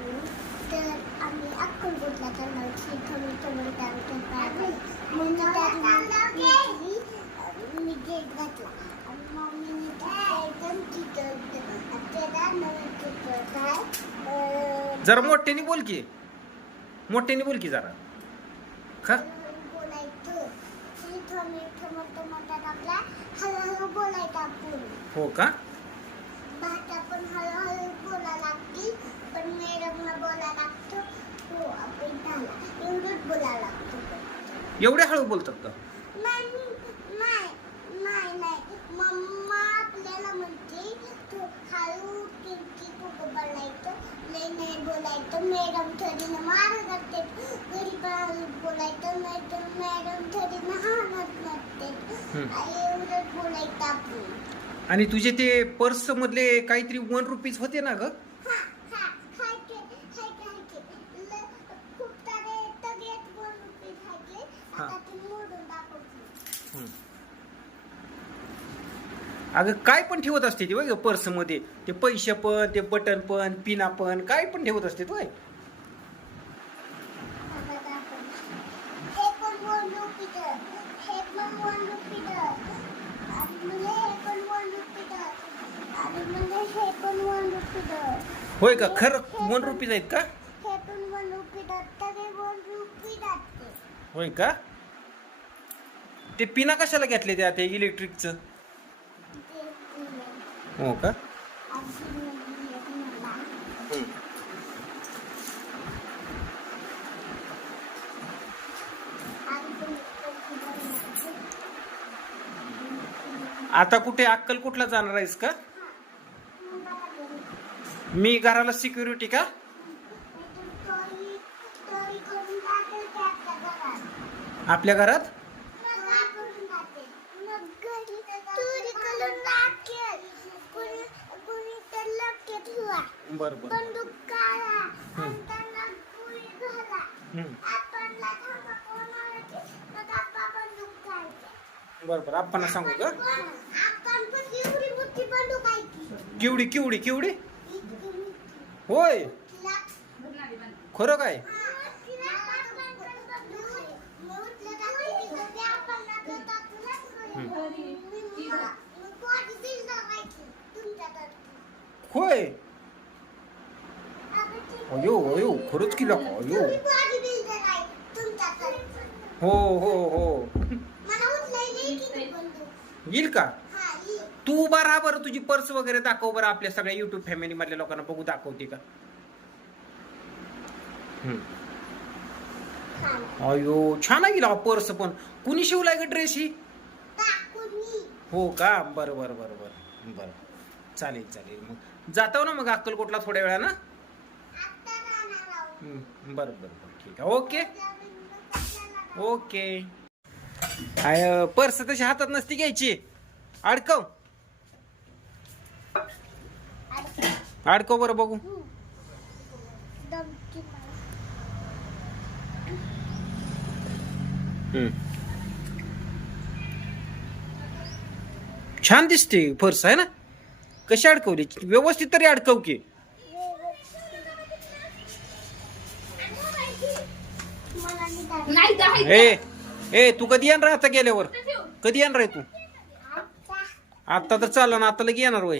आम्ही तर आम्ही अक्कलकोटला मी गेट घातला आणि त्याला नवीन काय जरा मोठ्याने बोल की. मोठ्याने बोल की जरा. बोलायचं तिथं मी मोठं मोठं आपला हळूहळू बोलायचं आपण हो का हळूहळू बोला लागती पण मॅडमला बोला लागतं हो आपण झाला एवढंच बोला लागतं एवढे हळू बोलतात का नाही नाही नाही नाही मम्मा आपल्याला म्हणते तू हळू किरकी कुठं बोलायचं लय नाही बोलायचं मॅडम थोडीनं मारत असते घरी पण हळू बोलायचं नाही तर मॅडम थोडीनं हाणत नसते हम्म. एवढंच बोलायचं आपण. आणि तुझे ते पर्स मधले काहीतरी वन रुपीज होते ना ग हा, हा, खायचे, खायचे, खायचे. ल- खूप सारे सगळेच वन रुपीज खायचे. हा. आता ते मोडून दाखवते. अगं काय पण ठेवत असते ते बघ पर्समध्ये ते पैसे पण ते बटन पण पिना पण काय पण ठेवत असते तो. होय का? खरं वन रुपीज आहेत का. होय का? ते पिना कशाला घेतले त्या ते इलेक्ट्रिकचं हो का? आता कुठे अक्कल कुठला जाणार आहेस का? मी घराला सिक्युरिटी का? आपल्या घरात? बर बर. बर बर. आपण सांगू का? किवडी किवडी किवडी? होय. खरं काय हा, तिला आपण पण बंदूक आहे. मग उठलं का ती तिथं ते आपणला देतात तुलाच गोळी. मग कोणी दिलं माहिती तुमच्याकडे. होय आपण ती- अयो अयो खरंच की लाका अयो. हो हो हो. येईल का. तू उभा राहा बरं तुझी पर्स वगैरे दाखव बरं आपल्या सगळ्या युट्यूब फॅमिली मधल्या लोकांना बघू दाखवते का. अयो छान आहे गेला पर्स पण. कुणी शिवलाय ग ड्रेस ही. हो का? बरं बरं बरं बरं. बरं. चालेल चालेल. मग जातो ना मग अक्कलकोटला थोड्या वेळा ना. बरं बरं बरं ठीक आहे. ओके. ओके. आय पर्स तशी हातात नसती घ्यायची. अडकव. अडकव बरं बघू. छान दिसते पर्स आहे ना? कशी अडकवली? व्यवस्थित तरी अडकव की. नाही ए ए तू कधी येणार आता गेल्यावर? कधी येणार आहे तू? आता. आता तर चालला ना आता लगे येणार वय.